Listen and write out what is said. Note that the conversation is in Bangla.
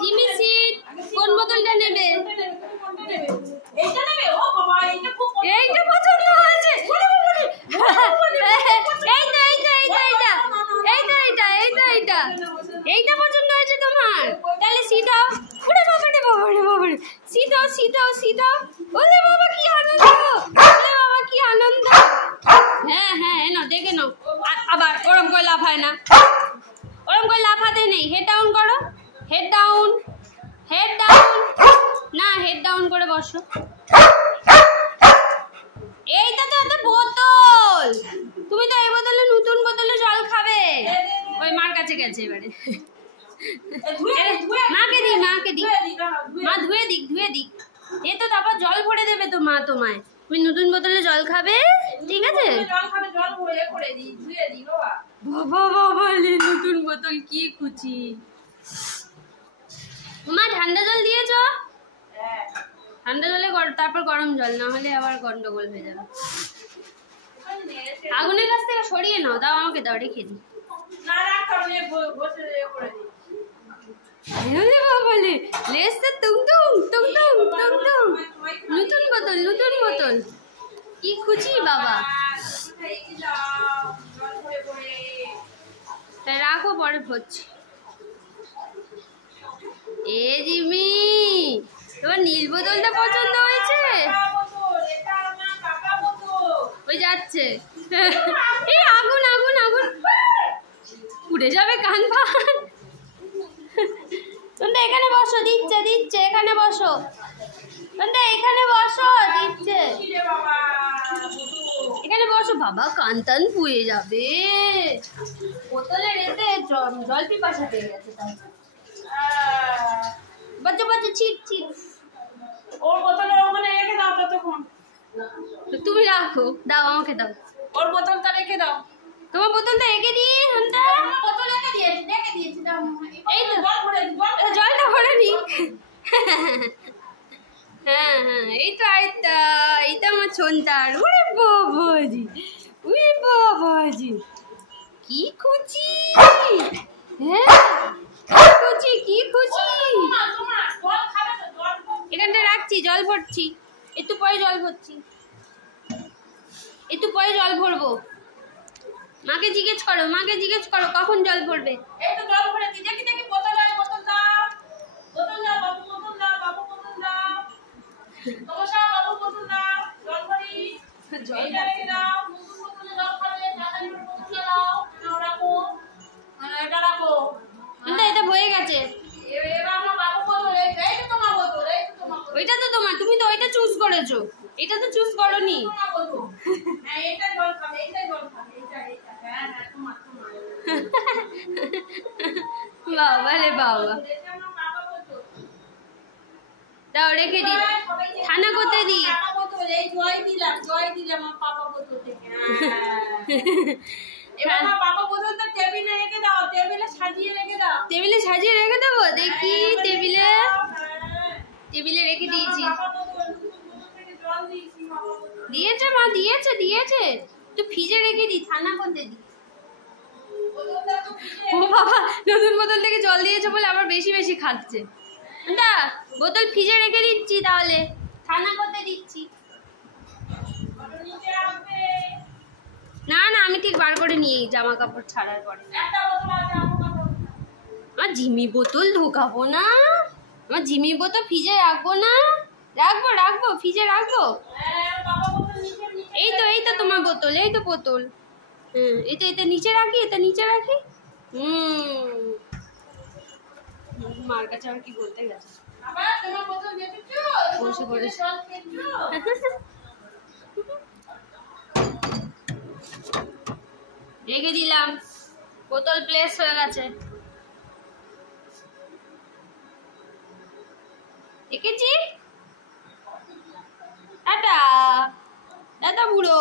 জিমি সিট কোন বোতলটা নেবে? এইটা নেবে? ও বাবা এইটা খুব এইটা পছন্দ হয়েছে। এইটা পছন্দ হয়েছে তোমার? তাহলে সিটাও। ওরে বাবা রে বাবা রে বাবা রে, সিটাও। ওরে বাবা কি আনন্দ, ওরে বাবা কি আনন্দ। হ্যাঁ হ্যাঁ এনো দেখে নাও। আবার ওরম করে লাফায় না, ওরম করে লাফাতে নেই। হেড ডাউন করো, হেড ডাউন। না হেড ডাউন করে বসো। এইটা তো একটা বোতল, তুমি তো এই বোতলে নতুন বোতলে জল খাবে। ওই মার কাছে গেছে এবারে। মাকে দি মা ধুয়ে দিক। এ তো তারপর জল ভরে দেবে তো মা তোমায়। তুমি নতুন বোতলে জল খাবে, ঠিক আছে? বাবা নতুন বোতল কি খুশি। মা ঠান্ডা জল দিয়েছো? ঠান্ডা জলে তারপর গরম জল, না হলে আবার গন্ডগোল হয়ে যাবে। আগুনের কাছ থেকে সরিয়ে নাও, দাও আমাকে, দাও রেখে দিই। নতুন বোতল কি খুশি বাবা। রাখো পরে ভরছি। এ জিমি তোমার নীল বোতলটা পছন্দ হয়েছে? ওই যাচ্ছে। এই আগুন উড়ে যাবে কান ফান। তোমরা এখানে বসো, দিচ্ছে এখানে বসো। তোমরা এখানে বসো, দিচ্ছে এখানে বসো। বাবা কান টান পুড়ে যাবে। বোতলের এতে জল পিপাসা পেয়ে গেছে। বাচ্চা ছিট। ওর বোতলে ওখানে রেখে দাও ততক্ষণ। তুমি রাখো, দাও আমাকে দাও। ওর বোতলটা রেখে দাও। তোমার বোতলটা রেখে দিয়ে বোতল রেখে দিয়েছি দাও। এই তো জলটা ভরে নি। হ্যাঁ এই তো এইটা আমার ছোনটার। ওরে বাবাজি কি খুশি। হ্যাঁ কি খুশি। এখানটা রাখছি, জল ভরছি। একটু পরে জল ভরবো। মাকে জিজ্ঞেস করো কখন জল ভরবে। এই তো জল ভরে দি। দেখি বোতল দাও। বাবু বোতল দাও। তোমাশা বাবু বোতল দাও। জল ভরি। এইটা রেখে দাও। নতুন বোতলে জল খাবে। তাড়াতাড়ি বোতলটা দাও। নাও রাখো। এটা রাখো। এটা ভরে গেছে। এবার আমার বাবু বোতল। এই তো তোমার বোতল। ওইটা তো তোমার, তুমি তো ওইটা চুজ করেছো, এটা তো চুজ করোনি। হ্যাঁ এইটা জল খাবে। এইটা হ্যাঁ তোমার বাবা রে বাবা। দাও রেখে দি। ঠান্ডা করতে দি। জয় দিলাম আমার পাপা বোতল থেকে। এবার আমার পাপা বোতলটা টেবিলে রেখে দাও। টেবিলে সাজিয়ে রেখে দেবো। দেখি টেবিলে রেখে দিয়েছি। দিয়েছে মা, দিয়েছে। তো ফ্রিজে রেখে দি, ঠান্ডা করতে দি। ও বাবা নতুন বোতল থেকে জল দিয়েছে বলে আবার বেশি খাচ্ছে। বোতল ফ্রিজে রেখে দিচ্ছি, তাহলে ঠান্ডা করতে দিচ্ছি। না আমি ঠিক বার করে নিয়ে জামা কাপড় ছাড়ার পরে। আমার জিমি বোতল ঢোকাবো না, আমার জিমি বোতল ফ্রিজে রাখবো না। রাখবো ফ্রিজে রাখবো। এই তো তোমার বোতল, এই তো বোতল। এটা নিচে রাখি। মার কাছে আর কি বলতে গেছে। বসে পড়েছে। রেখে দিলাম, বোতল প্লেস হয়ে গেছে। রেখেছি। টাটা বুড়ো।